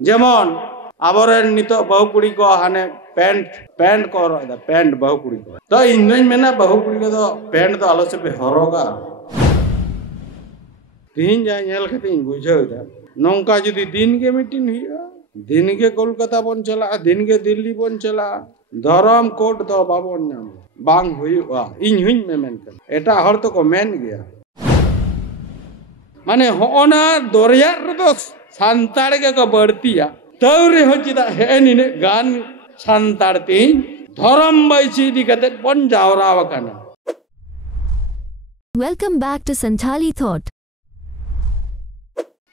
जेमन आबोरेन नितो बहु कुड़ी को हाने पैंट को हरदा पैंट बहु कुड़ी को तो इन मेना बहु कुड़ी को तो पैंट तो आलो से पे हरोगा तीन जा नेल खते बुझाव दा नौका जुदी दिन के मीटिंग हुआ दिन के कोलकाता बन चला दिन के दिल्ली बन चला धरम कोट तो बाबन नाम बांग हुआ इन हुई में मेन कर एटा हर तो को मेन गया माने होना दरिया रो सांताड़ के को बढ़तिया तौरे हो चिदा हे निने गान सांताड़ तीन धरम बैसी दी कते बन जावराव कना Welcome back to Santhali Thought.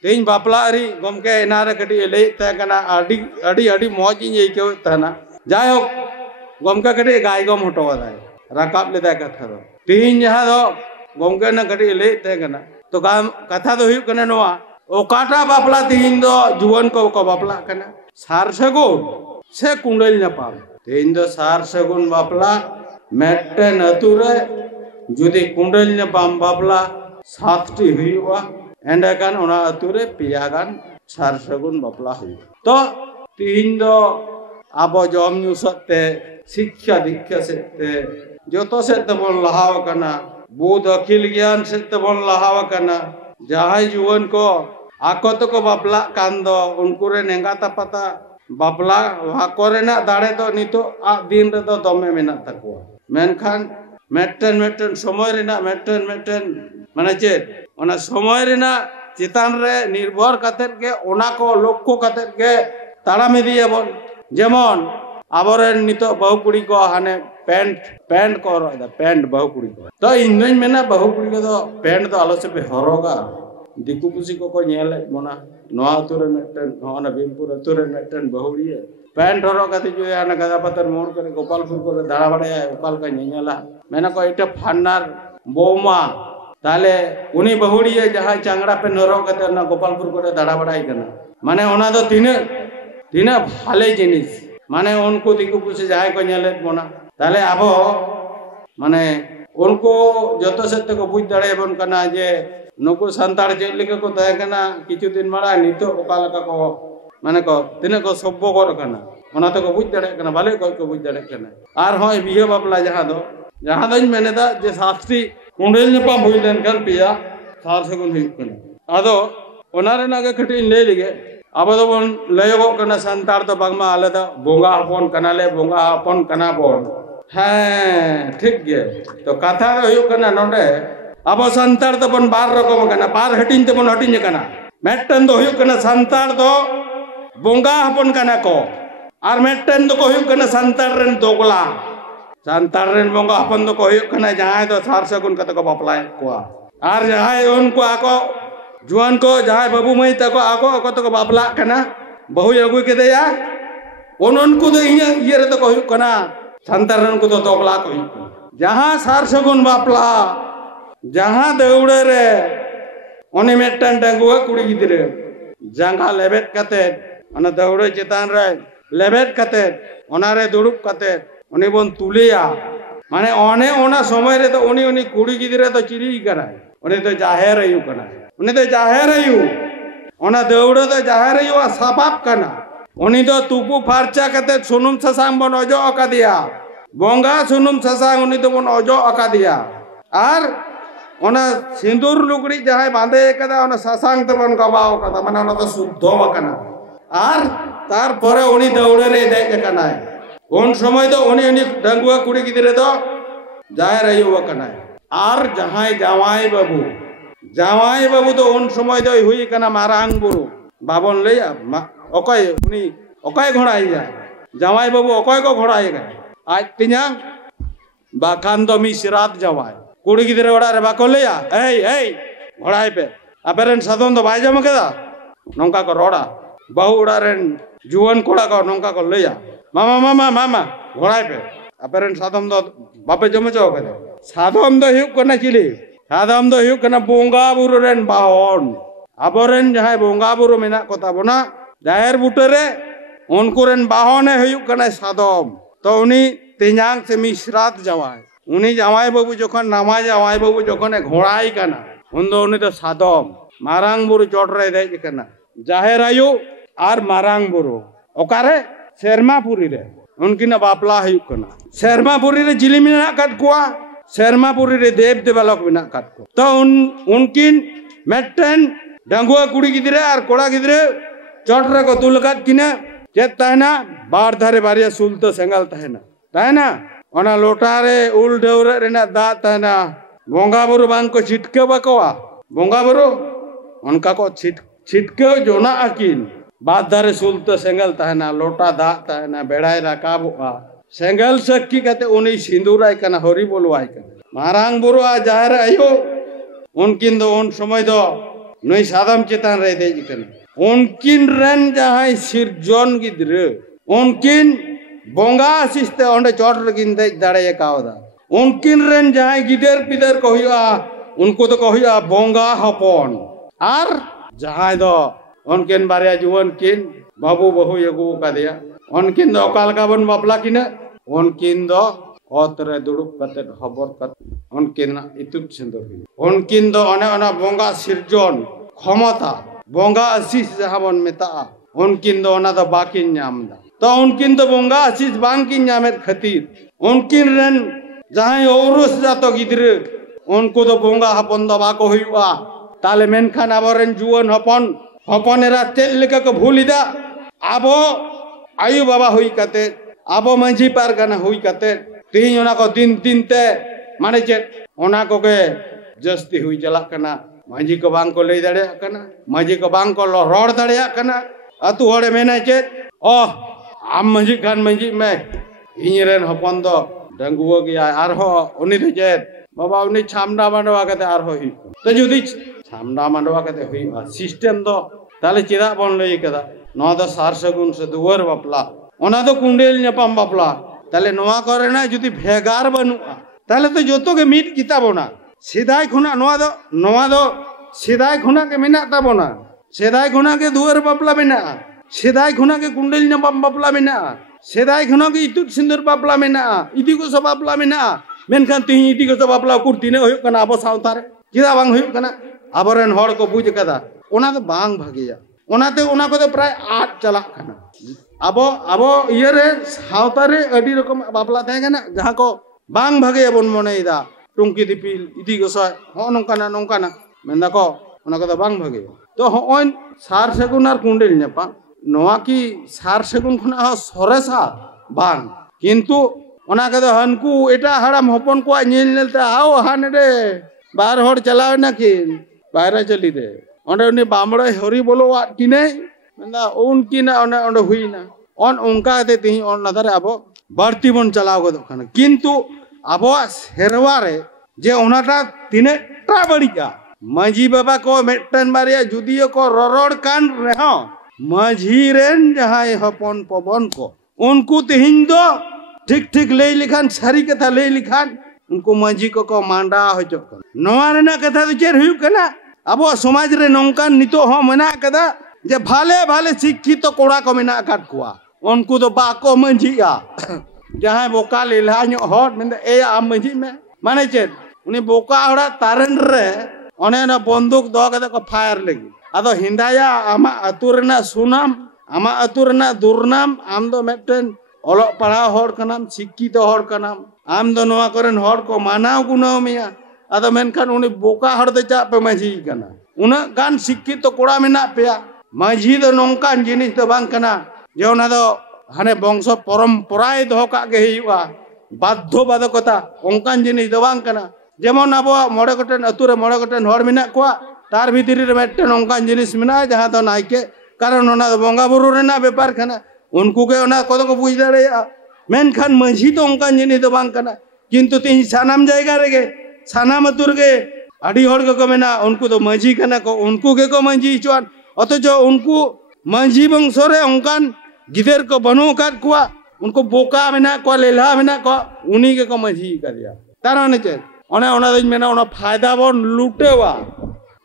तीन बापला अरी गमके एनारे कटी ले तकना अडी मौज इन एकेव तना जाय हो गमके कटी गाय गम हटो दाय राकाब ले दा कथा दो तीन जहां दो गमके न कटी ले तकना तो कथा दो हुई कना नोआ ओकाटा बापला तीन दो जुवन को बापला कना सार सगुन से कुंडल नपाम तीन दो सार सगुन बापला मेटन अतुरे जुदी कुंडल नपाम बापला सातटी हुईवा एंडकान ओना अतुरे पियागान सार सगुन बापला हुई तो तीन दो आबो जम न्यू सत्ते शिक्षा दीक्षा सेते जोतो सेते बन लहाव कना बुध अखिल ज्ञान सेते बन लहाव कना जहां जुवन को आको तो को बापला कांदो उनकुरे नेंगाता पता बापला वाकोरे ना दाड़े तो नितो आ दिन रे तो दमे मेना तकुआ मेनखान मेटन समय रेना मेटन माने चेत ओना समय रेना चितान रे निर्भर कतेर के ओना को लक्ष्य कतेर के ताड़ाम इदियाबन जेमन आबोरेन नितो बहु कुड़ी को हाने पैंट को हरदा पैंट बहु कुड़ी को तो इन मेना बहु कुड़ी को तो पैंट तो आलो से पे हरोगा दिकु पुसी को नेले मोना नोआ अतुरे मेटन होना भीमपुर अतुरे मेटन बहुड़िए पैंट हरो कते जो आना गदा पतर मोड़ करे गोपालपुर को दाड़ा बड़े उकाल का नेला मेना को इटा फान्नार बोमा ताले उनी बहुड़िए जहां चांगड़ा पे नरो कते ना गोपालपुर को दाड़ा बड़ाई कना माने ओना दो तीन भाले जिनिस माने उनको दिकु पुसी जाय को नेले मोना ताले आबो माने उनको जतो सेते को बुझ दाड़े बन कना जे नुकु संताड़ चेक लेके को तय कना किछु दिन मारा नितो ओकालका को माने को तिने को सब्बो कर कना ओना तो को बुझ दाड़े कना भले को बुझ दाड़े कना आर होय बिहे बापला जहां दो मेने दा जे शास्त्री कुंडल नेपा हुई लेन कन पिया सार सगुन हुई कना आदो ओना रे नागे खटी ले लिगे अब तो बन लयगो कना संताड़ तो बागमा आले दा बोंगा हपन कनाले बोंगा हपन कना बोन हां ठीक गे तो कथा हुई कना नोडे अब संताड़ तो बन बार रकम कना बार हटिन तो बन हटिन कना मेटन तो हुई कना संताड़ तो बोंगा हपन कना को आर मेटन तो को हुई कना संताड़ रेन दोगला संताड़ रेन बोंगा हपन तो को हुई कना जहां तो सार सगुन कते को बापलाय को आर जहां उनको आको जुआन को जहां बाबू मई तको आको तो को बापला कना बहु अगु के देया उनको तो ये रे तो को हुई कना संताड़ रेन को तो दोगला को जहां सार सगुन बापला जहां दौड़े रे उनी मेटन डंगुआ कुड़ी गिदरे जांगा लेबेट कते ओना दौड़े चितान रे लेबेट कते ओना रे दुड़ुब कते उनी बन तुलिया माने ओने ओना समय रे तो उनी कुड़ी गिदरे तो चिरी करा उनी तो जाहेर आयु कना उनी तो जाहेर आयु ओना दौड़े तो जाहेर आयु सापाप कना उनी तो तुपु फारचा कते सुनुम ससांग बन ओजो अका दिया बोंगा सुनुम ससांग उनी तो बन ओजो अका दिया आर ओना सिंदूर लुगड़ी जहां बांधे कदा ओना ससांग तो बन गवाओ कदा माने ओना तो शुद्धो कना आर तार परे उनी दौड़े रे दे कना उन समय तो उनी डंगुआ कुड़ी गिदरे तो जाय रहियो कना आर जहां जावाई बाबू तो उन समय तो हुई कना मारांग बुरु बाबन लेया ओकय उनी ओकय घोड़ाइया जावाई बाबू ओकय को घोड़ाइगा आज तिना बाखान तो मिसरात जावाई कुड़ी गिदरे ओड़ा रे बाको लेया ए घोड़ाई पे अपेरन साधन तो बाय जम केदा नौका को रोड़ा बहु उड़ा रेन जुवन कोड़ा को नौका को लेया मामा घोड़ाई पे अपेरन साधन तो बापे जम चो केदा साधन तो हुक कना चिली साधन तो हुक कना बोंगा बुरु रेन बाहन आबोरेन जहां बोंगा बुरु मेना को ताबोना जाहेर बुटे रे उनको रेन बाहने हुक कना साधम तो उनी तेजांग से मिश्रात जावाय उनी जावाई बाबू जखन नामा जावाई बाबू जखन घोड़ाई कना उन दो उनी तो साधम मारांग बुरु चोट रे दे कना जाहेर आयु आर मारांग बुरु ओकारे शेरमापुरी रे उनकिन बापला हुयुक कना शेरमापुरी रे जिली मेना काट कुआ शेरमापुरी रे देव देवालक मेना काट को तो उनकिन मेटन डांगुआ कुड़ी गिदरे आर कोड़ा गिदरे चोटरे को तुल काट किने चेत ताहना बार धारे बारिया सुलतो सेंगल ताहना ओना लोटारे उल डेवरे रेना दा ताहना बोंगा बुरु बांग को छिटके बकवा बोंगा बुरु उनका को छिटके जोना अकिन बार धारे सुलतो सेंगल ताहना लोटा दा ताहना बेड़ाय राकाबुआ सेंगल सक्की कहते उन्हीं सिंदूराय कना हरि बोलवाय कना मारांग बुरु आ जाहर आयो उनकिन दो उन समय दो नई सादम चेतान रहे थे जिकन उनकिन रन जहां सिरजोन गिद्रे उनकिन बोंगा आसिस्ते ओंडे चोटर गिंदे दाड़े कावदा उनकिन रन जहां गिदर पिदर को हुआ उनको तो को हुआ बोंगा हपन आर जहां दो उनकिन बारिया जुवन किन बाबू बहु यगु का दिया उनकिन दो काल का बन बापला किने उनकिन दो ओतरे दुड़ुप कते खबर कत उनकिन इतुत सिंदूर उनकिन दो ओना बोंगा सिरजोन क्षमता बोंगा आशीष जहां बन मेता उनकिन दो ओना दो बाकिन नामदा तो उनकिन दो बोंगा आशीष बांकिन नामेर खातिर उनकिन रन जहां औरस जातो गिद्रे उनको दो बोंगा हपन दो बाको हुआ ताले मेनखान आबोरेन जुवन हपनेरा चेल लेका को भूलिदा आबो आयु बाबा हुई कते आबो मंझी पारगाना हुई कते तीन ओना को दिन ते माने चेत ओना को के जस्ती हुई चला कना मंझी को बांग को ले दाड़े कना मंझी को बांग को रोड दाड़े कना अतु होड़े मेना चेत ओ आम मंझी खान मंझी में इनरेन हपन दो डंगुआ गया आरहो उनी दे चेत बाबा उनी छामडा मांडवा कते आरहो ही तो जुदी छामडा मांडवा कते हुई सिस्टम दो ताले चिदा बन लई कदा नो दो सार सगुन से दुवर बापला ओना दो कुंडेल न्यापाम बापला ताले नोआ करे ना जुदी भेगार बनुआ ताले तो जोतो के मीट किता बोना सिदाय खुना नोआ दो सिदाय खुना के मेना ताबोना सिदाय खुना के दुवर बापला मेना सिदाय खुना के कुंडेल न्यापाम बापला मेना सिदाय खुना के इतुत सिंदूर बापला मेना इदी को सब बापला मेना मेनखान तिही इदी को सब बापला कुर्तीने होय कना आबो सावतारे चिदा बांग होय कना आबोरेन होड़ को बुझ कदा ओना दो बांग भागिया ओनाते ओना को तो प्राय आठ चला कना आबो इये रे सावतारे अडी रकम बापला तहे कना जहां को बांग भागे बन मनेदा टुंकी दिपिल इदी गोसाय हो नोंकाना मेंदा को ओना को तो बांग भागे तो होन सार सेगुन आर कुंडेल न्यापा नोआ की सार सेगुन खुना हो सरेसा बांग किंतु ओना के तो हनकू एटा हड़ाम हपन को नेल नेलते आओ हानेडे बार होड़ चलाव ना किन बायरा चली दे ओंडे उनी बामड़े हरि बोलो वाट किने मेंदा उनकिना ओने ओंडे हुईना ओन उनका ते तिही ओन नदारे आबो बारती बन चलाव गदो खाना किंतु आबो सेरवा रे जे ओनाटा तिने टा बड़िया माझी बाबा को मेटन बारिया जुदियो को ररोड़ कान रेहो माझी रेन जहां हपन पवन को उनको तिहिन दो ठीक ले लिखान सारी कथा ले लिखान उनको माझी को मांडा होचो नोआ रेना कथा तो चेर हुयु कना आबो समाज रे नोंकान नितो हो मना कदा जे भाले शिक्षित कोड़ा को मेना काट कुआ उनको तो बाको मंझिया जहां बोका लेला नो हट मेंदा ए आम मंझी में माने चेत उनी बोका हड़ा तारन रे ओने ना बंदूक दो कदा को फायर लगी आदो हिंदाया आमा अतुरना सुनाम आमा अतुरना दुरनाम आम दो मेटन ओलो पढ़ा हड़ कनाम शिक्षित हड़ कनाम आम दो नोआ करन हड़ को मानाव गुनाव मिया आदो मेनखान उनी बोका हड़ दे चा पे माझी कना उना गान शिक्षित कोड़ा मेना पेया माझी दो नोंकान जिनिस दो बांग कना जे ओना दो हाने वंश परंपराय दो का गे हुआ बाध्य बाधकता ओंकान जिनिस दो बांग कना जेमन आबो मोड़े गोटेन अतुरे मोड़े गोटेन हड़ मेना कोआ तार भीतरी रे मेटन ओंकान जिनिस मेना जहां दो नायके कारण ओना दो बोंगा बुरु रेना व्यापार कना उनको के ओना कोदो को बुझ दाड़ेया मेनखान माझी तो ओंकान जिनिस दो बांग कना किंतु तिही सानाम जायगा रेगे सानाम अतुर गे आड़ी हड़ को मेना उनको तो माझी कना को उनको के को माझी चोन अथच उनको माझी वंश रे ओंकान गिदर को बनो काट कुआ उनको बोका मेना को लेला मेना को उनी के को माझी का दिया तारने चे ओने ओना दज मेना ओना फायदा बन लुटेवा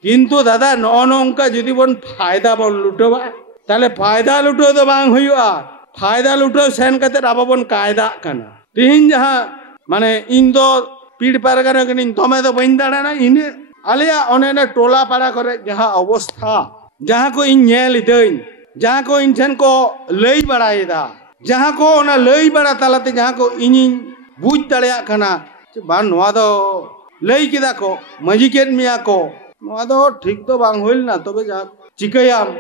किंतु दादा नोनोंका जदि बन फायदा बन लुटेवा ताले फायदा लुटो तो बांग हुआ फायदा लुटो सेन कते आबो बन कायदा कना तिहिन जहां माने इन दो पीड़ पारगाना कनी तमे तो बइन दाड़ाना इने आलिया ओने टोला पाड़ा करे जहां अवस्था जहां को इन नेल इदइन जहाँ को इन ठन को लई बड़ाएदा जहाँ को ओना लई बड़ा तालाते जहाँ को इनिन बुझ दाड़ेया कना बान नोआ दो लई किदा को मजी केन मिया को नोआ दो ठीक तो बांग होइल ना तबे जा चिकायाम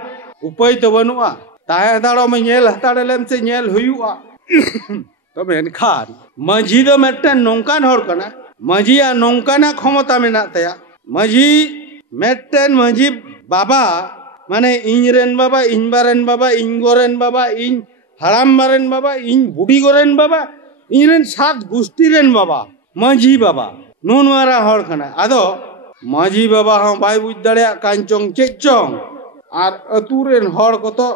उपाय तो बनुआ ताहे दाड़ो में नेल हताड़ेलेम से नेल हुयुआ तो मेनखान मजी दो मेटन नोंकान होर कना मजिया नोंकाना क्षमता मेना तया मजी मेटन मजी बाबा माने इंजरेन बाबा इंबारेन बाबा इंगोरेन बाबा इन हराम बारेन बाबा इन बुढ़ी गोरेन बाबा इंजरेन सात गुस्टी रेन बाबा मजी बाबा नून वारा हर खाना आदो मजी बाबा हम बाय बुझ दाड़ेया कांचोंग चेचोंग आर अतुरेन हर को तो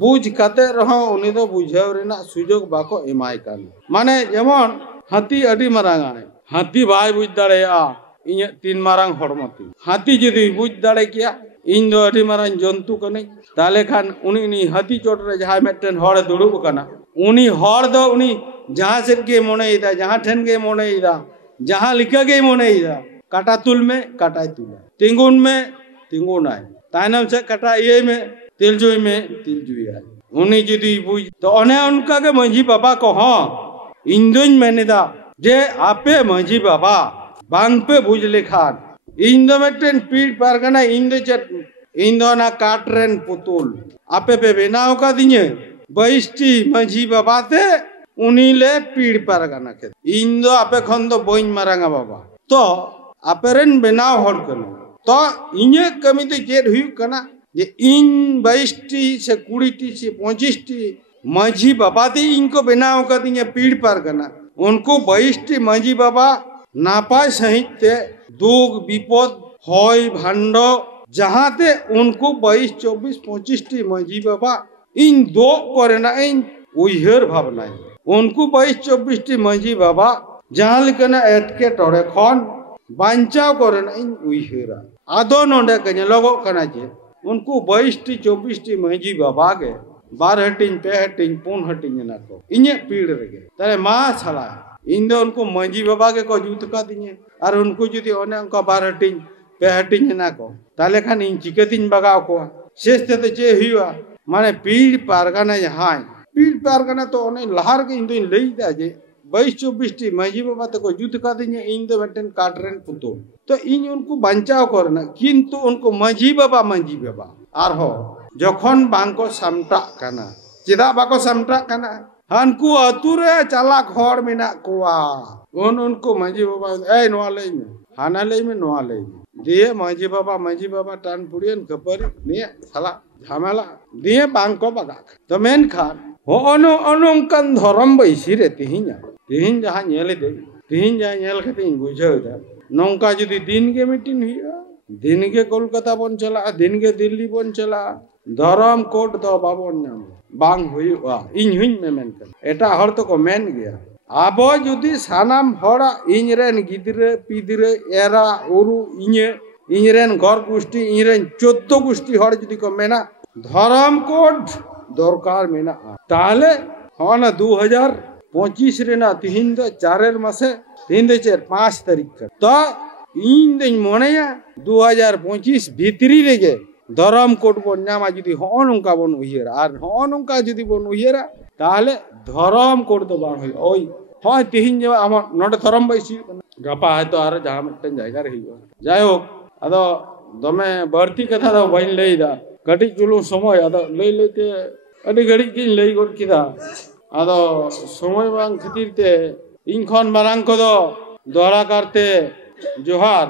बुझ काते रहो उनी दो बुझाव रेना सुजोग बाको एमाय कान माने जेमन हाथी अडी मारांगाय हाथी बाय बुझ दाड़ेया इन तीन मारांग हड़मती हाथी जदि बुझ दाड़े किया इन दो अडी मारांग जंतु कने ताले खान उनी हाथी चोट रे जहां मेटन हड़ दुड़ुब कना उनी हड़ दो उनी जहां सेन के मोनेइदा जहां ठेन के मोनेइदा जहां लिखा के मोनेइदा काटा तुल में काटाय तुला तिंगुन में तिंगुनाय तायनम से काटा ये में तिलजुई में तिलजुई उनी जदि बुझ तो ओने उनका के मंझी बाबा को हां इंदुन मेनेदा जे आपे मंझी बाबा बांग पे बुझ लेखान इन दो मेटन पीड़ पारगना इन दो चट इन दो ना काटरेन पुतुल आपे पे बेनाव का दिने बैष्टी मंझी बाबा ते उनी ले पीड़ पारगना के इन दो आपे खन दो बोइन मारांगा बाबा तो आपेरेन बेनाव हर कनो तो इने कमी तो चेड हुयु कना जे इन 22टी से 20टी से 25टी मजी बाबा ती इनको बेनाव का दिने पीड़ पारगना उनको 22टी मजी बाबा नापाय सहित ते दुख विपद होय भांडो जहाँ ते उनको 22, 24, 25टी मजी बाबा इन दो करेना इन उइहर भावना उनको 22, 24टी मजी बाबा जहाँ लिखना एटके टोड़े खन बांचाव करेना इन उइहरा आदो नोंडे कने लगो कना जे उनको 22टी 24टी मजी बाबा के 12 हटिन 2 हटिन 4 हटिन ना को इने पीड़ रगे तारे मा छला इन दो उनको मजी बाबा के को जूत का दिने और उनको जुदी ओने उनका 12 हटिन 2 हटिन ना को ताले खान इन चिकतिन बगाव को शेष ते चे हुआ माने पीड़ पारगाना हाय पीड़ पारगाना तो ओने लहार के इन दो लईदा जे 22, 24टी मजी बाबा तको जूत का दिने इन दो मेटन काटरेन पुतो तो इन उनको बंचाव करना किंतु उनको मजी बाबा आर हो जखन बांको सामटा कना चिदा बाको सामटा कना हानकु अतुरे चालाक हर मेना कोआ उनको मजी बाबा ए नोआ लई में हाना लई में नोआ लई में दिए मजी बाबा टान पुड़ियन खपरी ने साला झमेला दिए बांको बगा तो मेन खान हो अनु अनुंकन धरम बैसी रे तिहिन जहां नेले दे तिहिन जहां नेल खते बुझावदा नौका जदि दिन के मीटिंग हुआ दिन के कोलकाता बन चला दिन के दिल्ली बन चला धरम कोट दो बाबन नाम बांग हुआ इन हुइन में मेन कर एटा हर तो को मेन गया आबो जदि सानाम हड़ा इनरेन गिदरे पिदरे एरा उरु इनरेन घर गुष्टी इनरेन 14 गुष्टी हड़ जदि को मेना धरम कोट दरकार मेना ताले हना 2025 रेना तिहिन दो 4 मासे तीन दे 5 तारीख का तो इन दिन मोनेया 2025 भीतरी रेगे धरम कोट बन नामा जुदी हन उनका बन उहिरा आर हन उनका जुदी बन उहिरा ताले धरम कोट तो बांग होय ओय हां तिहिन जे आम नोडे धरम बैसी गपा है तो आर जहां मटन जायगा रही जाय हो अदो दमे बढ़ती कथा दो बइन लेदा कटी चुलु समय अदो लई लेते अडी घड़ी किन लई गोट किदा अदो समय बांग खतिर ते इन खन मारांग को दो दोहरा करते जोहार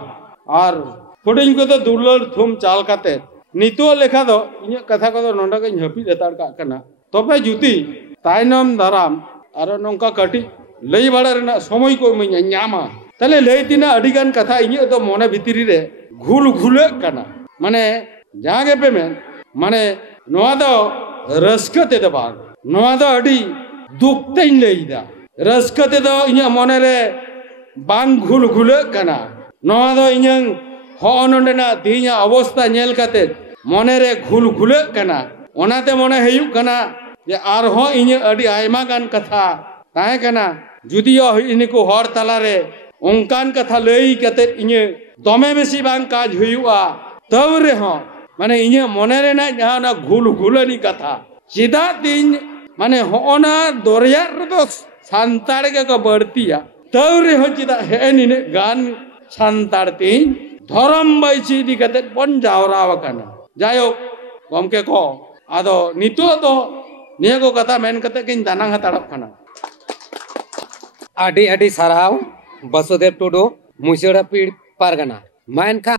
और फुडिंग को तो दुलर थुम चाल काते नितो लेखा दो इन कथा को दो नोंडा के हपी देतार का कना तबे जुती तायनम दाराम आरो नोंका कटी लई बाड़ा रेना समय को मैं न्यामा तले लई तिना अडिगान कथा इन तो मोने भितरी रे घुल कना माने जागे पे में माने नोआ दो रस्कते दो बाग नोआ दो अडी दुखतेन लईदा रस्कते दो इन मोने रे बांग घुल कना नोआ दो इन होनोंडेना तिहिना अवस्था नेल काते मोने रे घुल कना ओनाते मोने हेयु कना जे आर हो इन अडी आयमा गान कथा ताहे कना जुदियो इनको हर तला रे ओंकान कथा लई काते इन दमे बेसी बांग काज हुयुआ तब रे हो माने इन्हें मोने रे ना जहाँ ना घुलनी कथा चिदा तीन माने होना दोरिया तो सांताड़ के का बढ़तिया तौरे हो चिदा है नी ने गान सांताड़ तीन धर्म बैची दी कहते बन जावरा वकाना जायो गम के को आदो नितो तो निया को कथा मैंने कहते कि दाना हताड़प खाना आडी आडी साराव बसुदेव टुडू मुसड़ा पीड़ पारगना मैन का